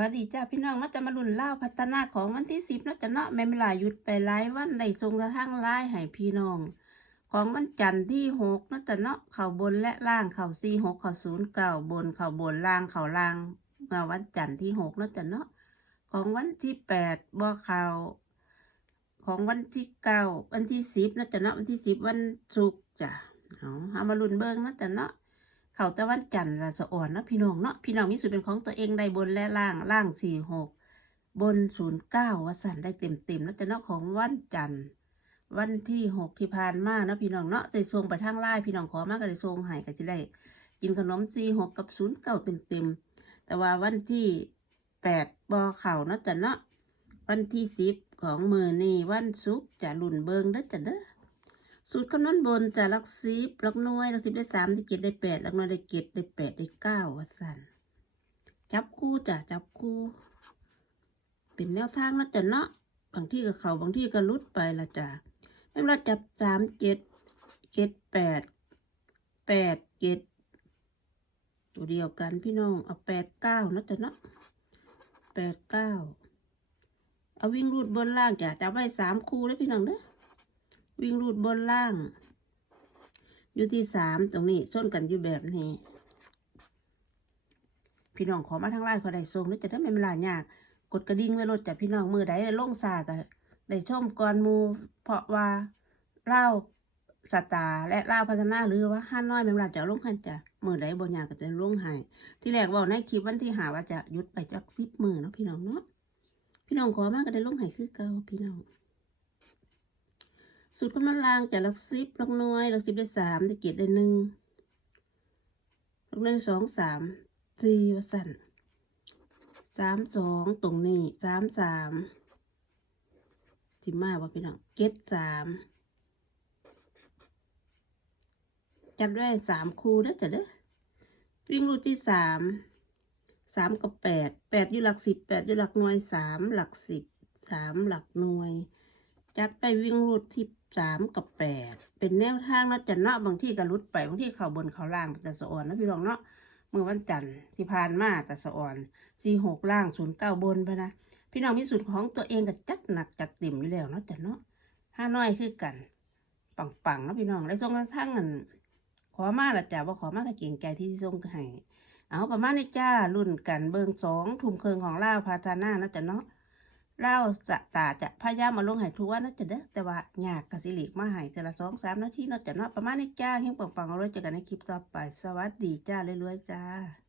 วัสดีจ้าพี่น้องมาจะมาลุ่นเล่าพัฒนาของวันที่สิบนะจะเนาะแม่เวลาหยุดไปหลายวันได้ทรงกระทั่งไล่ให้พี่น้อง ของวันจันทร์ที่หกนะจะเนาะเข่าบนและล่างเข่าสี่หกเข่าศูนย์เก้าบนเข่าบนล่างเข่าล่างเมื่อวันจันทร์ที่หกนะจะเนาะของวันที่แปดบ่อเข่าของวันที่เก้าวันที่สิบนะจะเนาะวันที่สิบวันศุกร์จ้ะเอาเอามาลุ่นเบิ้งนะจะเนาะ เขาต่วันจันทร์ละสะอ่อนนะพี่น้องเนาะพี่น้องมีสูตรเป็นของตัวเองได้บนและล่างล่างสี่หกบนศูนย์เก้าวสันได้เต็มเต็มๆแล้วแต่เนาะของวันจันทร์วันที่หกที่ผ่านมาเนาะพี่น้องเนาะใส่ทรงไปทางไล่พี่น้องขอมากก็ได้ทรงให้ก็จะได้ กินขนมสี่หกกับศูนย์เก้าเต็มเต็มแต่ว่าวันที่แปดบอเข่าเนาะแต่เนาะวันที่สิบของมือนี่วันศุกร์จะหลุนเบิงเด้อจ้ะเด้อ สูตรคำนวณบนจะลักซิบลักน่วยลักสิบได้สามได้เจ็ดได้แปดลักน่วยได้เจ็ดได้แปดได้เก้าวสันจับคู่จ้ะจับคู่ เป็นแนวทางแล้วจ้ะเนาะบางที่ก็เขาบางที่ก็ลุดไปละจ้ะไม่ว่าจับสามเจ็ดเจ็ดแปดแปดเจ็ดตัวเดียวกันพี่น้องเอาแปดเก้านะจ้ะเนาะแปดเก้าเอาวิ่งรูดบนล่างจ้ะจับไว้สามคู่เลยพี่น้องเด้อ วิ่งรูดบนล่าง อยู่ที่สามตรงนี้ส้นกันอยู่แบบนี้ พี่น้องขอมาทางไลน์ขอได้ส่งนี่จะได้ไม่เป็นไรยาก กดกระดิ่งไว้รถจากพี่น้องมือใดลงซากันได้ชมก่อนมูเพราะว่าเล่าสตาและเล่าพัฒนาหรือว่าห้าน้อยเป็นเวลาจะเอาลงหันจะมือใดบนยากก็จะลงให้ที่แรกบอกในคลิปวันที่หาว่าจะหยุดไปจักสิบมือเนาะพี่น้องเนาะพี่น้องขอมากก็ได้ลงให้คือเก่าพี่น้อง สูตรกำลังลางจากหลักสิบหลักหน่วยหลักสิบได้สามได้เจ็ดได้หนึ่งหลักหน่วยสองสามสี่วสันสามสองตรงนี้สามสามที่มาว่าพี่น้องเจ็ดสามจับได้สามคูเด้อจ้ะเด้อวิ่งรูที่สามสามกับแปดแปดอยู่หลักสิบแปดอยู่หลักหน่วยสามหลักสิบสามหลักหน่วย จัดไปวิ่งรูดที่ สามกับแปดเป็นแนวทางเนาะจันเนาะบางที่ก็รุดไปบางที่เขาบนเขาล่างแต่สะอ่อนนะพี่รองเนาะเมื่อวันจันทร์ที่ผ่านมาแต่สะอ่อนสี่หกล่างศูนย์เก้าบนไปนะพี่น้องมีสูตรของตัวเองก็จัดหนักจัดเต็มอยู่แล้วเนาะจันเนาะห้าน้อยคือกันปังๆนะพี่น้องได้ส่งกระทั่งอันขอมาละจ้าว่าขอมากระเก่งใจที่ส่งให้เอาประมาณนี้จ้ารุ่นกันเบิงสองทุ่มเคืองของล่าพาทานาเนาะจันเนาะ เล่าสะตาจะพยายามมาลงหายทุกวันนะจะเด้อแต่ว่าอยากกะสิหลีกมาใหายแต่ละสองสามนาทีเนาะจะเนาะประมาณนี้จ้าเฮงปังๆเอาไว้เจอกันในคลิปต่อไป สวัสดีจ้าเรื่อยๆจ้า